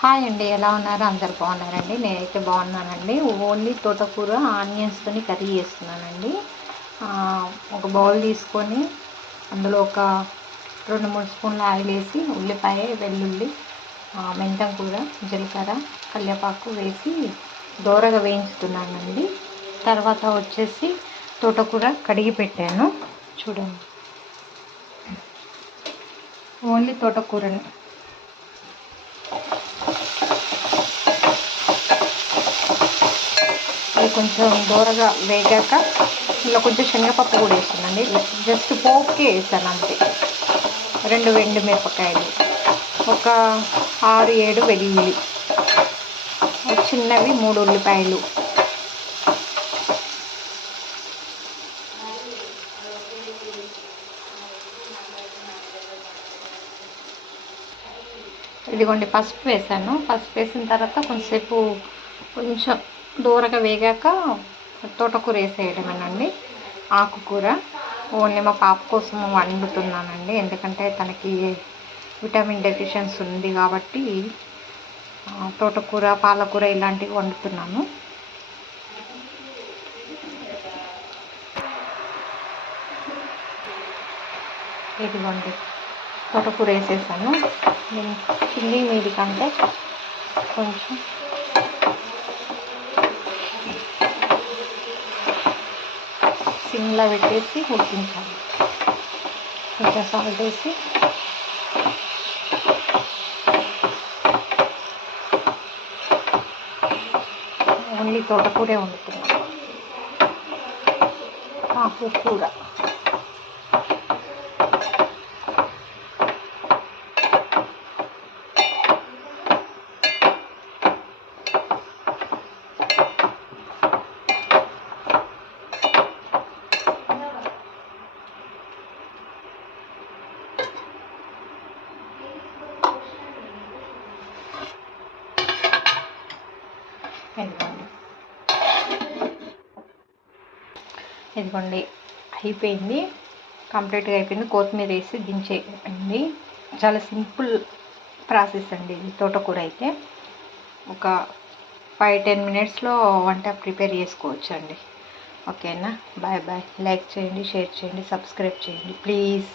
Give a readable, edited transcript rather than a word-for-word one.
Hi అండి, ఎలా ఉన్నారు? అందరు బాగున్నారండి? నేనైతే బాగున్నానండి. ఓన్లీ తోటకూర ఆనియన్స్తోని కర్రీ చేస్తున్నానండి. ఒక బౌల్ తీసుకొని అందులో ఒక 2-3 స్పూన్ల ఆయిల్ వేసి ఉల్లిపాయ, వెల్లుల్లి, మెంతం కూర, జీలకర్ర, కరివేపాకు వేసి దోరగా వేయించుతున్నానండి. తర్వాత వచ్చేసి తోటకూర కడిగి పెట్టాను చూడండి. ఓన్లీ తోటకూరని అది కొంచెం దూరగా వేగాక ఇందులో కొంచెం శనగపప్పు కూడా వేసానండి. జస్ట్ పోపుకే వేసాను అంతే. 2 ఎండుమిరపకాయలు, ఒక 6-7 వెల్లుల్లి, చిన్నవి 3 ఉల్లిపాయలు, ఇదిగోండి పసుపు వేసాను. పసుపు వేసిన తర్వాత కొంచెం దూరగా వేగాక తోటకూర వేసేయడమేనండి. ఆకుకూర ఓన్లీ మా పాప కోసం వండుతున్నానండి, ఎందుకంటే తనకి విటమిన్ డెఫిషియన్సీ ఉంది కాబట్టి తోటకూర, పాలకూర ఇలాంటివి వండుతున్నాను. ఇదిగోండి తోటకూర వేసేసాను. నేను కింది మీది కంటే కొంచెం సిమ్లో పెట్టేసి ఉడికించాలి. కొంచెం సాల్ట్ వేసి ఓన్లీ తోటకూరే వండుతున్నాను. ఆకుకూర ఇదిగోండి అయిపోయింది, కంప్లీట్గా అయిపోయింది. కొత్తిమీర వేసి దించేయండి. చాలా సింపుల్ ప్రాసెస్ అండి ఇది. తోటకూర అయితే ఒక 5-10 మినిట్స్లో వంట ప్రిపేర్ చేసుకోవచ్చు అండి. ఓకేనా? Bye bye. లైక్ చేయండి, షేర్ చేయండి, సబ్స్క్రైబ్ చేయండి ప్లీజ్.